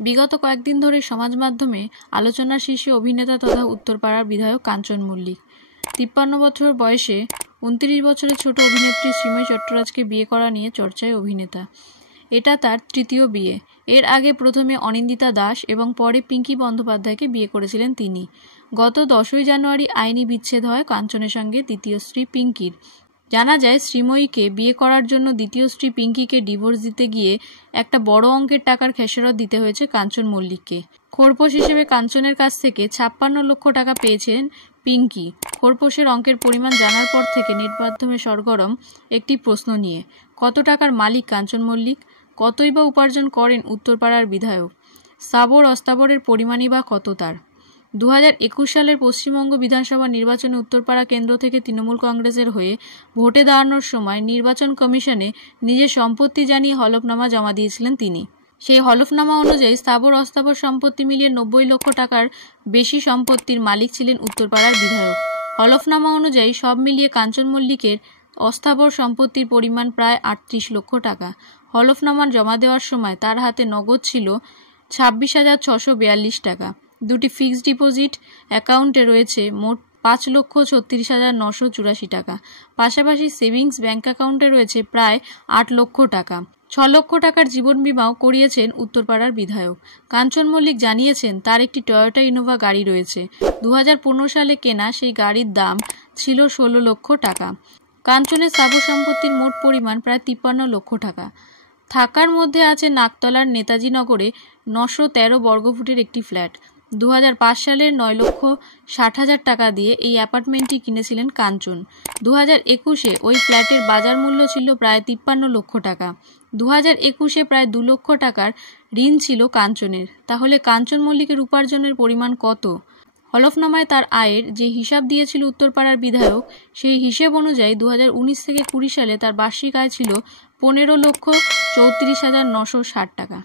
বিগত কয়েকদিন ধরে সমাজ মাধ্যমে আলোচনার শীর্ষে অভিনেতা তথা উত্তরপাড়ার বিধায়ক কাঞ্চন মল্লিক। 53 বছর বয়সে 29 বছরের ছোট অভিনেত্রী শ্রীময়ী চট্টরাজকে বিয়ে করা নিয়ে চর্চায় অভিনেতা। এটা তার তৃতীয় বিয়ে। এর আগে প্রথমে অনিন্দিতা দাস এবং পরে পিঙ্কি বন্দ্যোপাধ্যায়কে বিয়ে করেছিলেন তিনি। গত 10ই জানুয়ারি আইনি বিচ্ছেদ হয় কাঞ্চনের সঙ্গে দ্বিতীয় স্ত্রী পিঙ্কির। জানা যায়, শ্রীময়ীকে বিয়ে করার জন্য দ্বিতীয় স্ত্রী পিঙ্কিকে ডিভোর্স দিতে গিয়ে একটা বড় অঙ্কের টাকার খেসারত দিতে হয়েছে কাঞ্চন মল্লিককে। খোরপোশ হিসেবে কাঞ্চনের কাছ থেকে 56 লক্ষ টাকা পেয়েছেন পিঙ্কি। খোরপোশের অঙ্কের পরিমাণ জানার পর থেকে নেট মাধ্যমে সরগরম একটি প্রশ্ন নিয়ে, কত টাকার মালিক কাঞ্চন মল্লিক? কতই বা উপার্জন করেন উত্তরপাড়ার বিধায়ক? স্থাবর অস্থাবরের পরিমাণই বা কত তার? 2021 সালের পশ্চিমবঙ্গ বিধানসভা নির্বাচনে উত্তরপাড়া কেন্দ্র থেকে তৃণমূল কংগ্রেসের হয়ে ভোটে দাঁড়ানোর সময় নির্বাচন কমিশনে নিজের সম্পত্তি জানিয়ে হলফনামা জমা দিয়েছিলেন তিনি। সেই হলফনামা অনুযায়ী স্থাবর অস্থাবর সম্পত্তি মিলিয়ে 90 লক্ষ টাকার বেশি সম্পত্তির মালিক ছিলেন উত্তরপাড়ার বিধায়ক। হলফনামা অনুযায়ী সব মিলিয়ে কাঞ্চন মল্লিকের অস্থাবর সম্পত্তির পরিমাণ প্রায় 38 লক্ষ টাকা। হলফনামা জমা দেওয়ার সময় তার হাতে নগদ ছিল 26,642 টাকা। দুটি ফিক্সড ডিপোজিট অ্যাকাউন্টে রয়েছে মোট 5,36,984 টাকা। পাশাপাশি সেভিংস ব্যাংক অ্যাকাউন্টে রয়েছে প্রায় 8 লক্ষ টাকা। 6 লক্ষ টাকার জীবন বিমাও করিয়েছেন উত্তরপাড়ার বিধায়ক। কাঞ্চন মল্লিক জানিয়েছেন, তার একটি টয়োটা ইনোভা গাড়ি রয়েছে। 2015 সালে কেনা সেই গাড়ির দাম ছিল 16 লক্ষ টাকা। কাঞ্চনের স্থাবর সম্পত্তির মোট পরিমাণ প্রায় 53 লক্ষ টাকা। থাকার মধ্যে আছে নাকতলার নেতাজি নগরে 913 বর্গফুটের একটি ফ্ল্যাট। 2005 সালের 9,60,000 টাকা দিয়ে এই অ্যাপার্টমেন্টটি কিনেছিলেন কাঞ্চন। 2021-এ ওই ফ্ল্যাটের বাজার মূল্য ছিল প্রায় 53 লক্ষ টাকা। 2021-এ প্রায় 2 লক্ষ টাকার ঋণ ছিল কাঞ্চনের। তাহলে কাঞ্চন মল্লিকের উপার্জনের পরিমাণ কত? হলফনামায় তার আয়ের যে হিসাব দিয়েছিল উত্তরপাড়ার বিধায়ক, সেই হিসেব অনুযায়ী 2019 থেকে 20 সালে তার বার্ষিক আয় ছিল 15,34,960 টাকা।